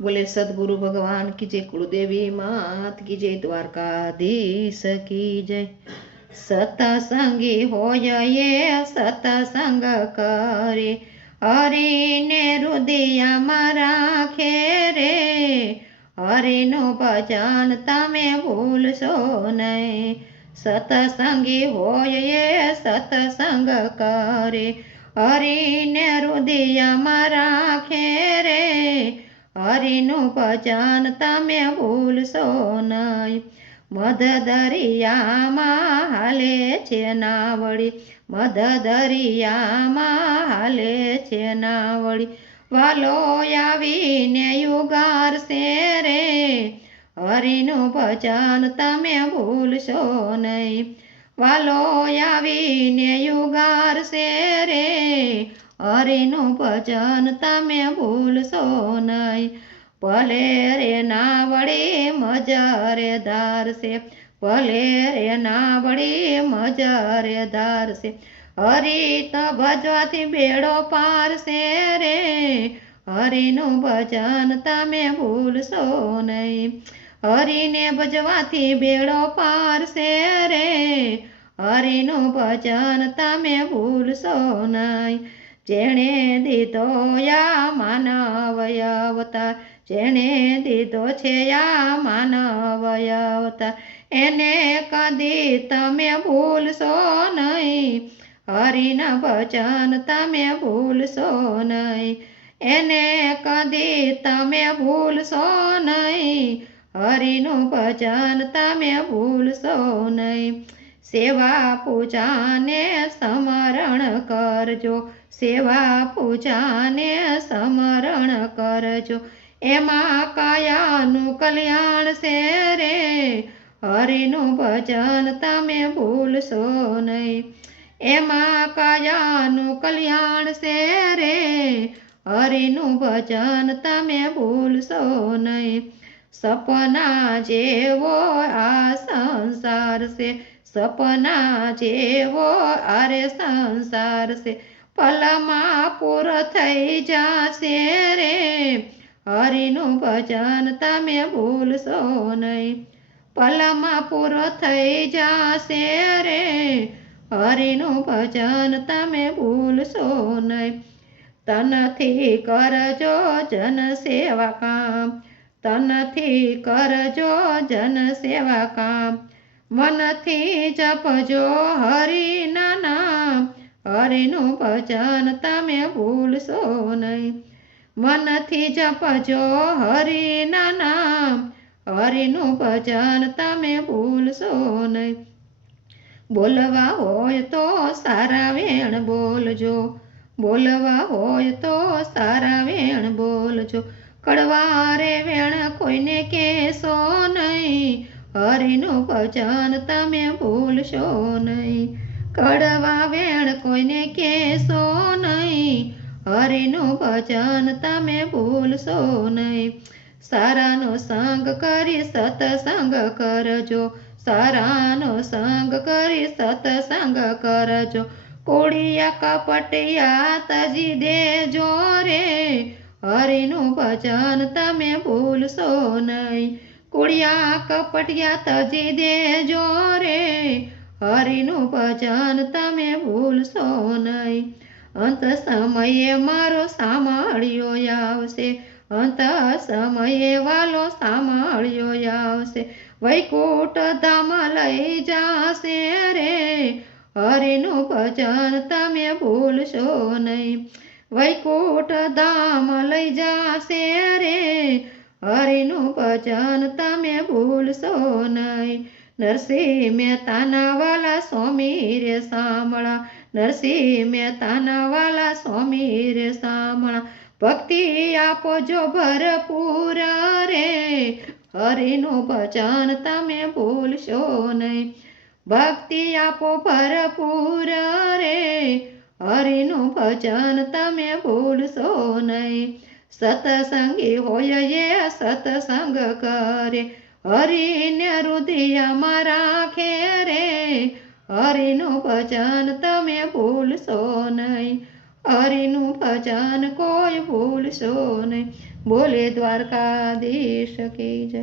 बोले सदगुरु भगवान की जय, कुलदेवी मात की जय, द्वारकाधीश की जय। सतसंगी होय ये सतसंग करे, हरिने हृदयમાં રાખે રે। હરિનું ભજન તમે ભૂલશો નહીં। સતસંગી હોય એ સતસંગ કરે, હરિને હૃદયમાં રાખે રે। હરિનું ભજન તમે ભૂલશો નહીં। મધ દરિયામાં હાલે છે નાવડી, મધ દરિયામાં હાલે છે નાવડી। વાલો આવીને યુગારશે રે, હરિનું ભજન તમે ભૂલશો નહીં। વાલો આવીને યુગારશે રે, હરિનું ભજન તમે ભૂલશો નહીં। ભલે રે નાવડી મજારે ધારશે, ભલે રે નાવડી મજારે ધારશે। હરિ તો ભજવાથી બેડો પારશે રે, હરિનું ભજન તમે ભૂલશો નહીં। હરિને ભજવાથી બેડો પારશે રે, હરિનું ભજન તમે ભૂલશો નહીં। જેણે દીધો યા માનવ અવતાર, જેણે દીધો છે યા માનવ અવતાર, એને કદી તમે ભૂલશો નહીં। હરિના ભજન તમે ભૂલશો નહીં, એને કદી તમે ભૂલશો નહીં। હરિનું ભજન તમે ભૂલશો નહીં। સેવા પૂજાને સ્મરણ કરજો, સેવા પૂજાને સ્મરણ કરજો, એમાં કાયાનું કલ્યાણ છે રે। હરિનું ભજન તમે ભૂલશો નહીં, એમાં કાયાનું કલ્યાણ છે રે। હરિનું ભજન તમે ભૂલશો નહીં। સપના જેવો આ સંસાર છે, સપના જેવો આરે સંસાર છે, પલમાં પૂરો થઈ જશે રે। હરિનું ભજન તમે ભૂલશો નહીં, પલમાં પૂરો થઈ જશે રે। હરિનું ભજન તમે ભૂલશો નહીં। તનથી કરજો જન સેવા કામ, તનથી કરજો જન સેવા કામ, મનથી જપજો હરિના નામ। હરિનું ભજન તમે ભૂલશો નહીં, મનથી જપજો હરિના નામ। હરિનું ભજન તમે ભૂલશો નહીં। બોલવા હોય તો સારા વેણ બોલજો, બોલવા હોય તો સારા વેણ બોલજો, કડવા રે વેણ કોઈને કહેશો નહીં। હરિનું ભજન તમે ભૂલશો નહીં, કડવા વેણ કોઈને કહેશો નહીં। હરિનું ભજન તમે ભૂલશો નહીં। સારાનો સંગ કરી સતસંગ કરજો, સારાનો સંગ કરી સતસંગ કરજો, કોળિયા કપટિયા તજી દેજો રે। હરિનું ભજન તમે ભૂલશો નહીં, કોળિયા કપટિયા તજી દેજો રે। હરિનું ભજન તમે ભૂલશો નહીં। અંત સમયે મારો સાંભળ્યો આવશે, અંત સમયે વાલો સાંભળ્યો આવશે, વૈકુંઠ ધામ લઈ જશે રે। હરિનું ભજન તમે ભૂલશો નહીં, વૈકુંઠ ધામ લઈ જશે રે। હરિનું ભજન તમે ભૂલશો નહીં। નરસિંહ મહેતાના વાલા સ્વામી રે સાંભળા, નરસિંહ મહેતાના વાલા સ્વામી રે સાંભળા, ભક્તિ આપજો ભરપૂર રે। હરિનું ભજન તમે ભૂલશો નહીં, ભક્તિ આપો ભરપૂર રે। હરિનું ભજન તમે ભૂલશો નહીં। સતસંગી હોય એ સતસંગ કરે, હરિને હૃદયમાં રાખે રે। હરિનું ભજન તમે ભૂલશો નહીં, હરિનું ભજન કોઈ ભૂલશો નહીં. બોલે દ્વારકાધીશ કી જય.